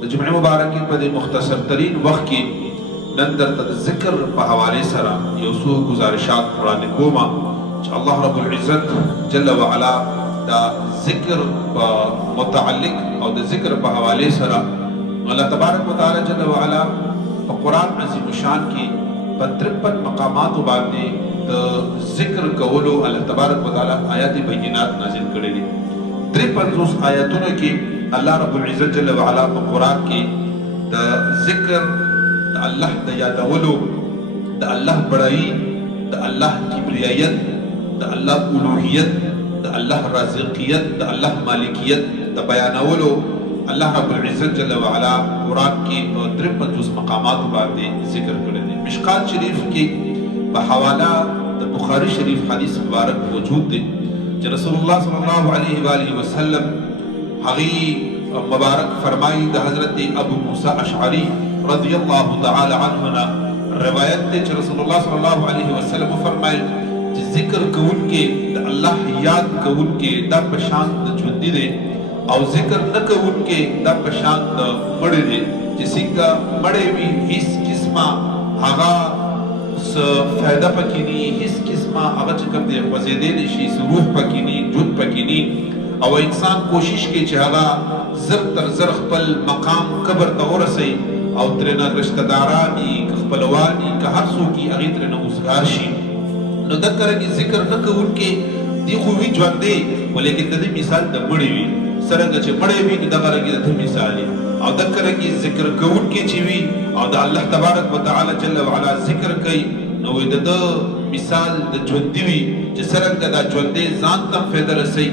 د جمعه مبارکه په دې مختصر ترین وخت کې نن درته د ذکر په حواله سره یو څو گزارشات وړاندې کوم چې الله رب العزت جل وعلا دا ذکر په متعلق او د ذکر په حواله سره الله تبارک وتعالى جل وعلا په قرآن عظیم شان کې په 53 مقامات باندې د ذکر کولو الله تبارک وتعالى آیات بینات نازل کړي دي 53 آیاتونو کې الله رب العزت جل وعلا په قرآن کې د ذکر د الله د یادولو د الله بڑائی د الله کبریایت د الله الوهیت د الله رازقیت د الله مالکیت د بیانولو الله رب العزت جل وعلا قرآن کې 53 مقامات باندې ذکر کړی دی. مشکات شریف کې په حواله د بخاری شریف حدیث مبارک موجود دی چې رسول الله صلی الله علیه و آله وسلم هغه مبارک فرمایي د حضرت ابو موسی اشعری رضی الله تعالی عنه روایت ده چې رسول الله صلی الله علیه وسلم فرمایي چې ذکر کوونکې د الله یاد کوونکې د پشان د ژوند دي او ذکر نه کوونکې د پشان د مړ دي چې څنګه مړې وي هیڅ قسمه هغه فائدہ پکې نه هیڅ قسمه هغه چې کوم دی وزیدل شي روح پکې نه ژوند پکې نه او انسان کوشش کوي چې هغه زر تر زر خپل مقام قبر ته ورسي او ترنه رشتہ دارانی خپلوانی که هر څوک یې هغه ترنه اوسګار شي نو د کرګي ذکر نه کوونکې دی خو وی ژوندې ولیکن د دې مثال د مړې وي څنګه چې مړې وي د کرګي د مثال او د کرګي ذکر کوونکې چې وي او د الله تبارک وتعالى جل وعلا ذکر کوي نو د مثال د ژوندې وي چې څنګه د ژوندې ځان ته فایده رسي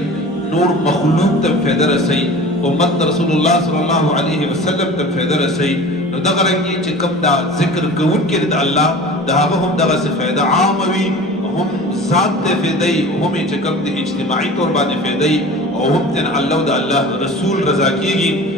نور مخلوق ته فایده رسي امت رسول الله صلی الله علیه وسلم ته فایده رسي نو دغه رنګي چې کوم دا ذکر کوونکې د الله دا هم دغه فایده عام وي هم ذات ته فایده هم چې کوم د اجتماعي تور باندې فایده او هم تن الله د الله رسول رضا کیږي